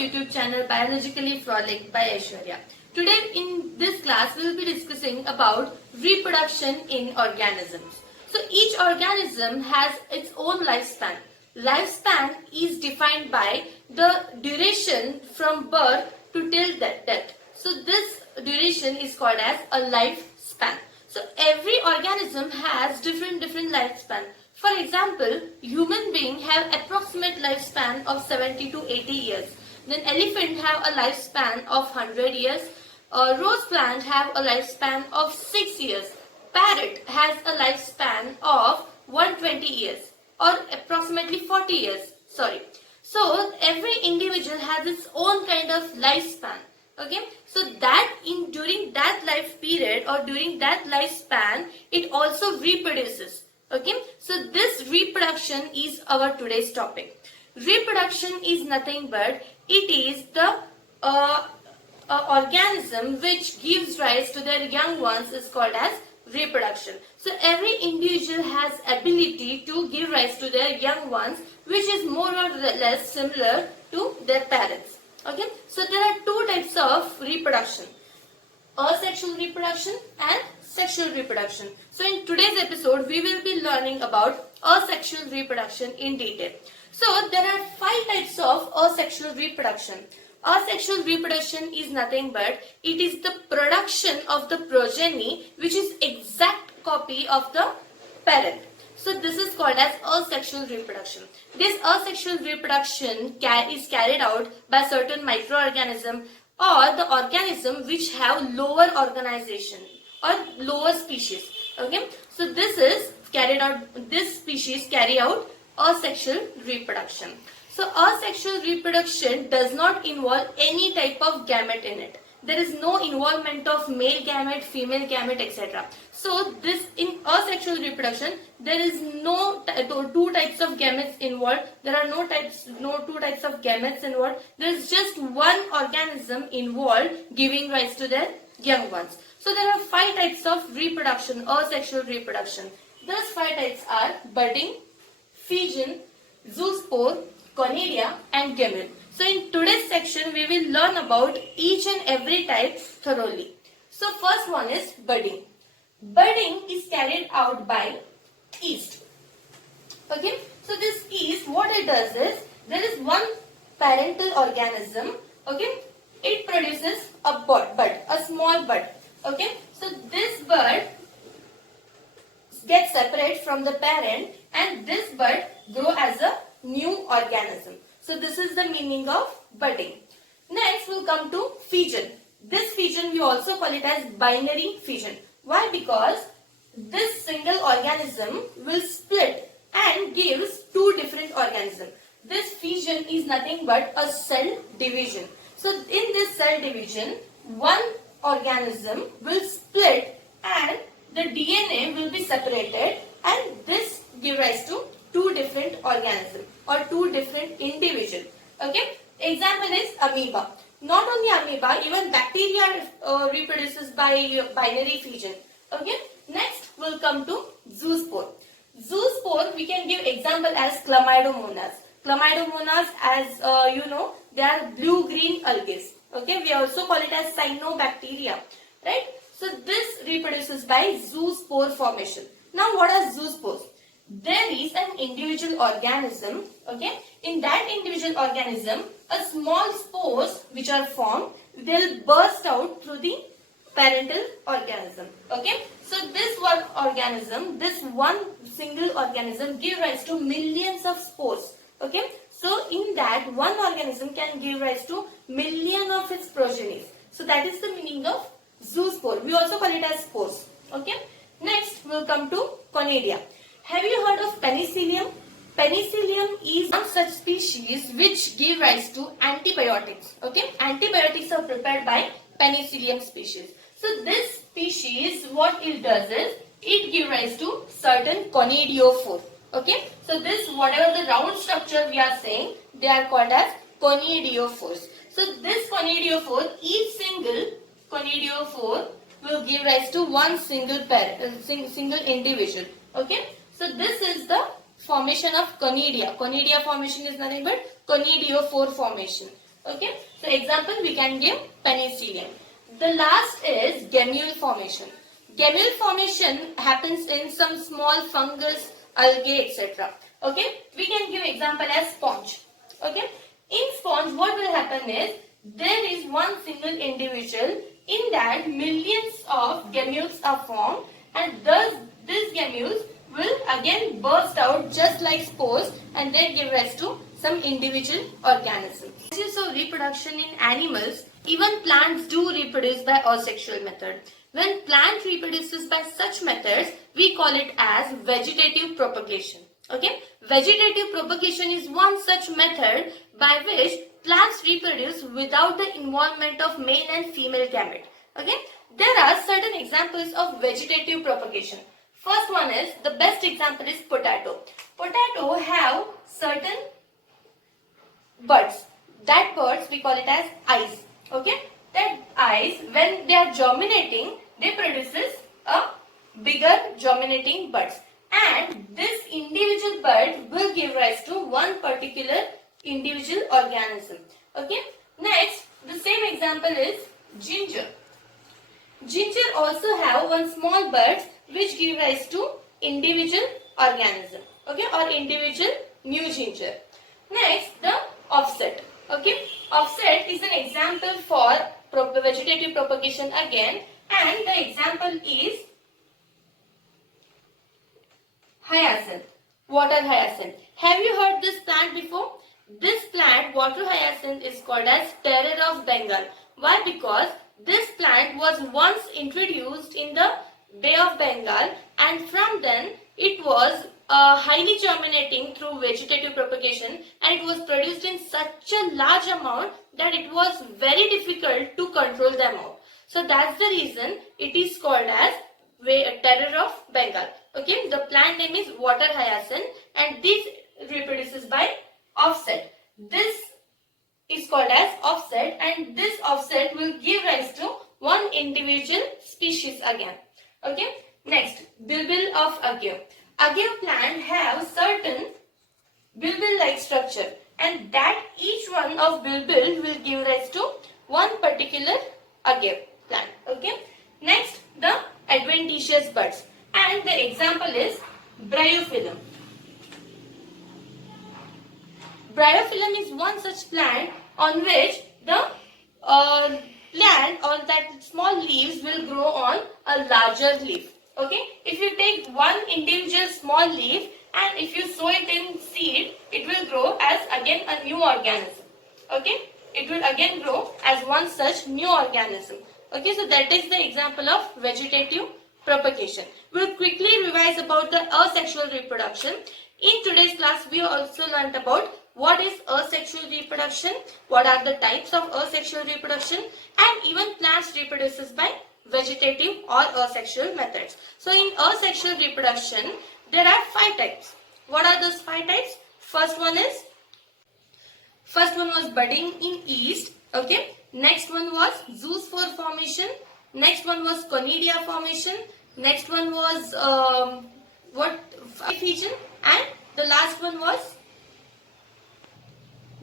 YouTube channel Biologically Frolic by Aishwarya. Today in this class we will be discussing about reproduction in organisms. So each organism has its own lifespan. Lifespan is defined by the duration from birth to till death. So this duration is called as a lifespan. So every organism has different lifespan. For example, human beings have approximate lifespan of 70 to 80 years. Then elephant have a lifespan of 100 years. Rose plant have a lifespan of 6 years. Parrot has a lifespan of 120 years or approximately 40 years. So every individual has its own kind of lifespan. Okay, so that during that life period or during that lifespan, it also reproduces. Okay, so this reproduction is our today's topic. Reproduction is nothing but it is the organism which gives rise to their young ones is called as reproduction. So every individual has ability to give rise to their young ones, which is more or less similar to their parents. Okay, so there are two types of reproduction: asexual reproduction and sexual reproduction. So in today's episode we will be learning about asexual reproduction in detail. So there are 5 types of asexual reproduction. Asexual reproduction is nothing but it is the production of the progeny which is exact copy of the parent. So this is called as asexual reproduction. This asexual reproduction is carried out by certain microorganisms or the organism which have lower organization or lower species. Okay, so this species carry out asexual reproduction. So asexual reproduction does not involve any type of gamete in it. There is no involvement of male gamete, female gamete, etc. So this in asexual reproduction there is no two types of gametes involved. There are no two types of gametes involved. There is just one organism involved giving rise to their young ones. So there are 5 types of reproduction, asexual reproduction. Those 5 types are budding, fission, zoospore, conidia and gamete. So in today's section we will learn about each and every type thoroughly. So first one is budding. Budding is carried out by yeast. Okay, so this yeast, what it does is there is one parental organism. Okay, it produces a bud, a small bud. Okay, so this bud gets separate from the parent and this bud grow as a new organism. So this is the meaning of budding. Next we'll come to fission. This fission we also call it as binary fission. Why? Because this single organism will split and gives 2 different organisms. This fission is nothing but a cell division. So in this cell division, one organism will split and the DNA will be separated and this gives rise to 2 different organisms or 2 different individuals. Okay, example is amoeba. Not only amoeba, even bacteria reproduces by binary fission. Okay, next we'll come to zoospore. Zoospore we can give example as chlamydomonas. Chlamydomonas, as you know, they are blue-green algae. Okay, we also call it as cyanobacteria, right? So this reproduces by zoospore formation. Now what are zoospores? There is an individual organism. Okay, in that individual organism, a small spores which are formed, they'll burst out through the parental organism. Okay, so this one single organism give rise to millions of spores. Okay, so in that one organism can give rise to million of its progenies. So that is the meaning of zoospore. We also call it as spores. Okay, next we'll come to conidia. Have you heard of penicillium? Penicillium is one such species which give rise to antibiotics. Okay, antibiotics are prepared by penicillium species. So this species, what it does is it gives rise to certain conidiophore. Okay, so this whatever the round structure we are saying, they are called as conidiophores. So this conidiophore, each single conidiophore will give rise to one single individual. Okay, so this is the formation of conidia. Conidia formation is nothing but conidiophore formation. Okay, so example we can give penicillium. The last is gamule formation. Gamule formation happens in some small fungus, algae, etc. Okay, we can give example as sponge. Okay, in sponge what will happen is there is one single individual. In that millions of gamules are formed, and thus these gamules will again burst out just like spores and then give rise to some individual organisms. So reproduction in animals, even plants do reproduce by asexual method. When plant reproduces by such methods, we call it as vegetative propagation. Okay, vegetative propagation is one such method by which plants reproduce without the involvement of male and female gamete. Okay, there are certain examples of vegetative propagation. First one is, the best example is potato. Potato have certain buds. That buds we call it as eyes. Okay, that eyes, when they are germinating, they produces a bigger germinating buds, and this individual bud will give rise to one particular individual organism. Okay, next the same example is ginger. Ginger also have one small bud which give rise to individual organism. Okay, or individual new ginger. Next, the offset. Okay, offset is an example for vegetative propagation again, and the example is hyacinth, water hyacinth. Have you heard this plant before? This plant, water hyacinth, is called as terror of Bengal. Why? Because this plant was once introduced in the Bay of Bengal, and from then it was highly germinating through vegetative propagation, and it was produced in such a large amount that it was very difficult to control them all. So that's the reason it is called as terror of Bengal. Okay, the plant name is water hyacinth, and this reproduces by offset. This is called as offset, and this offset will give rise to one individual species again. Okay, next, bulbil of agave. Agave plant have certain bulbil-like structure, and that each one of bulbil will give rise to one particular agave plant. Okay, next, the adventitious buds, and the example is bryophyllum. Bryophyllum is one such plant on which the plant or that small leaves will grow on a larger leaf. Okay, if you take one individual small leaf and if you sow it in seed, it will grow as again a new organism. Okay, it will again grow as one such new organism. Okay, so that is the example of vegetative propagation. We'll quickly revise about the asexual reproduction. In today's class, we also learnt about what is asexual reproduction, what are the types of asexual reproduction, and even plants reproduces by vegetative or asexual methods. So in asexual reproduction, there are 5 types. What are those 5 types? First one was budding in yeast. Okay. Next one was zoospore formation. Next one was conidia formation. Next one was fusion, and the last one was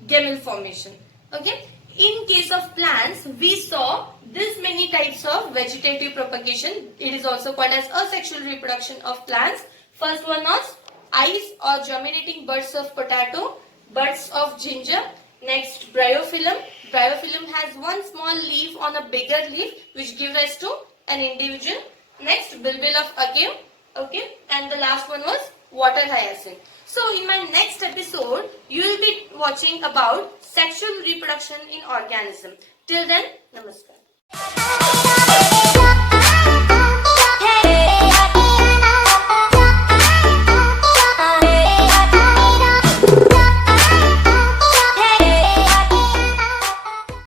gamule formation. Okay. In case of plants, we saw this many types of vegetative propagation. It is also called as asexual reproduction of plants. First one was eyes or germinating buds of potato, buds of ginger. Next, bryophyllum. Bryophyllum has one small leaf on a bigger leaf which gives rise to an individual. Next, bulbil of agave. Okay, and the last one was water hyacinth. So in my next episode, you will be watching about sexual reproduction in organism. Till then, namaskar.